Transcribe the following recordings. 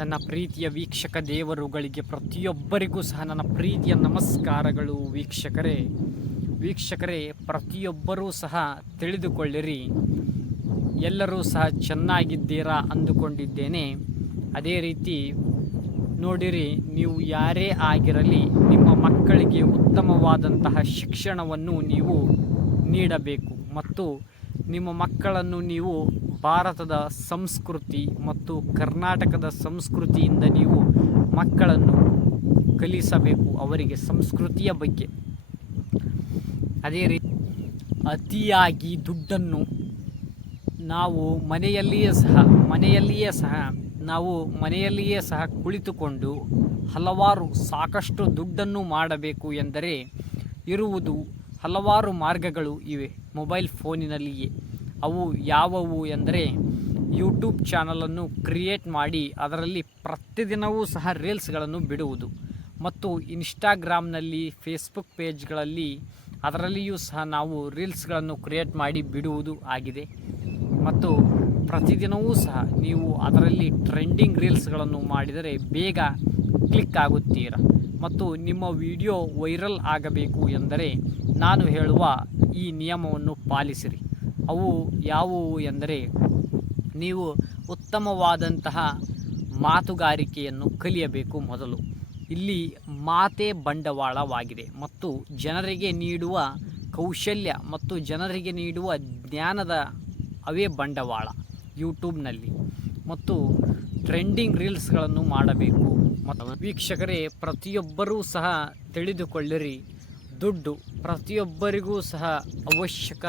ನನ್ನ ಪ್ರೀತಿಯ ವೀಕ್ಷಕ ದೇವರುಗಳಿಗೆ ಪ್ರತಿಯೊಬ್ಬರಿಗೂ ಸಹ ನನ್ನ ಪ್ರೀತಿಯ ನಮಸ್ಕಾರಗಳು. ವೀಕ್ಷಕರೇ ಪ್ರತಿಯೊಬ್ಬರೂ ಸಹ ತಿಳಿದುಕೊಳ್ಳಿರಿ, ಎಲ್ಲರೂ ಸಹ ಚೆನ್ನಾಗಿದ್ದೀರಾ ಅಂದುಕೊಂಡಿದ್ದೇನೆ. ಅದೇ ರೀತಿ ನೋಡಿರಿ, ನೀವು ಯಾರೇ ಆಗಿರಲಿ ನಿಮ್ಮ ಮಕ್ಕಳಿಗೆ ಉತ್ತಮವಾದಂತಹ ಶಿಕ್ಷಣವನ್ನು ನೀವು ನೀಡಬೇಕು ಮತ್ತು ನಿಮ್ಮ ಮಕ್ಕಳನ್ನು ನೀವು ಭಾರತದ ಸಂಸ್ಕೃತಿ ಮತ್ತು ಕರ್ನಾಟಕದ ಸಂಸ್ಕೃತಿಯಿಂದ ನೀವು ಮಕ್ಕಳನ್ನು ಕಲಿಸಬೇಕು, ಅವರಿಗೆ ಸಂಸ್ಕೃತಿಯ ಬಗ್ಗೆ. ಅದೇ ರೀತಿ ಅತಿಯಾಗಿ ದುಡ್ಡನ್ನು ನಾವು ಮನೆಯಲ್ಲಿಯೇ ಸಹ ಕುಳಿತುಕೊಂಡು ಸಾಕಷ್ಟು ದುಡ್ಡನ್ನು ಮಾಡಬೇಕು ಎಂದರೆ ಇರುವುದು ಹಲವಾರು ಮಾರ್ಗಗಳು ಇವೆ ಮೊಬೈಲ್ ಫೋನಿನಲ್ಲಿಯೇ. ಅವು ಯಾವುವು ಎಂದರೆ ಯೂಟ್ಯೂಬ್ ಚಾನಲನ್ನು ಕ್ರಿಯೇಟ್ ಮಾಡಿ ಅದರಲ್ಲಿ ಪ್ರತಿದಿನವೂ ಸಹ ರೀಲ್ಸ್ಗಳನ್ನು ಬಿಡುವುದು ಮತ್ತು ಇನ್ಸ್ಟಾಗ್ರಾಮ್ನಲ್ಲಿ, ಫೇಸ್ಬುಕ್ ಪೇಜ್ಗಳಲ್ಲಿ ಅದರಲ್ಲಿಯೂ ಸಹ ನಾವು ರೀಲ್ಸ್ಗಳನ್ನು ಕ್ರಿಯೇಟ್ ಮಾಡಿ ಬಿಡುವುದು ಆಗಿದೆ. ಮತ್ತು ಪ್ರತಿದಿನವೂ ಸಹ ನೀವು ಅದರಲ್ಲಿ ಟ್ರೆಂಡಿಂಗ್ ರೀಲ್ಸ್ಗಳನ್ನು ಮಾಡಿದರೆ ಬೇಗ ಕ್ಲಿಕ್ ಆಗುತ್ತೀರ ಮತ್ತು ನಿಮ್ಮ ವಿಡಿಯೋ ವೈರಲ್ ಆಗಬೇಕು ಎಂದರೆ ನಾನು ಹೇಳುವ ಈ ನಿಯಮವನ್ನು ಪಾಲಿಸಿರಿ. ಅವು ಯಾವುವು ಎಂದರೆ, ನೀವು ಉತ್ತಮವಾದಂತಹ ಮಾತುಗಾರಿಕೆಯನ್ನು ಕಲಿಯಬೇಕು ಮೊದಲು. ಇಲ್ಲಿ ಮಾತೇ ಬಂಡವಾಳವಾಗಿದೆ ಮತ್ತು ಜನರಿಗೆ ನೀಡುವ ಕೌಶಲ್ಯ ಮತ್ತು ಜನರಿಗೆ ನೀಡುವ ಜ್ಞಾನದ ಅವೇ ಬಂಡವಾಳ ಯೂಟ್ಯೂಬ್ನಲ್ಲಿ. ಮತ್ತು ಟ್ರೆಂಡಿಂಗ್ ರೀಲ್ಸ್ಗಳನ್ನು ಮಾಡಬೇಕು. ಮತ್ತು ವೀಕ್ಷಕರೇ ಪ್ರತಿಯೊಬ್ಬರೂ ಸಹ ತಿಳಿದುಕೊಳ್ಳಿರಿ, ದುಡ್ಡು ಪ್ರತಿಯೊಬ್ಬರಿಗೂ ಸಹ ಅವಶ್ಯಕ.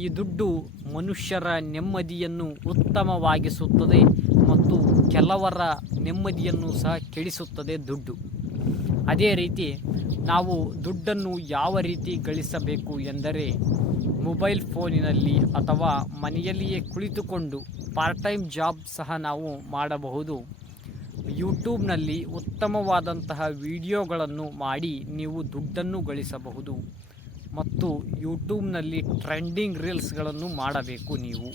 ಈ ದುಡ್ಡು ಮನುಷ್ಯರ ನೆಮ್ಮದಿಯನ್ನು ಉತ್ತಮವಾಗಿಸುತ್ತದೆ ಮತ್ತು ಕೆಲವರ ನೆಮ್ಮದಿಯನ್ನು ಸಹ ಕೆಡಿಸುತ್ತದೆ ದುಡ್ಡು. ಅದೇ ರೀತಿ ನಾವು ದುಡ್ಡನ್ನು ಯಾವ ರೀತಿ ಗಳಿಸಬೇಕು ಎಂದರೆ, ಮೊಬೈಲ್ ಫೋನಿನಲ್ಲಿ ಅಥವಾ ಮನೆಯಲ್ಲಿಯೇ ಕುಳಿತುಕೊಂಡು ಪಾರ್ಟ್ ಟೈಮ್ ಜಾಬ್ ಸಹ ನಾವು ಮಾಡಬಹುದು. ಯೂಟ್ಯೂಬ್ನಲ್ಲಿ ಉತ್ತಮವಾದಂತಹ ವಿಡಿಯೋಗಳನ್ನು ಮಾಡಿ ನೀವು ದುಡ್ಡನ್ನು ಗಳಿಸಬಹುದು ಮತ್ತು ಯೂಟ್ಯೂಬ್ನಲ್ಲಿ ಟ್ರೆಂಡಿಂಗ್ ರೀಲ್ಸ್ಗಳನ್ನು ಮಾಡಬೇಕು. ನೀವು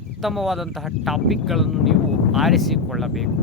ಉತ್ತಮವಾದಂತಹ ಟಾಪಿಕ್ಗಳನ್ನು ನೀವು ಆರಿಸಿಕೊಳ್ಳಬೇಕು.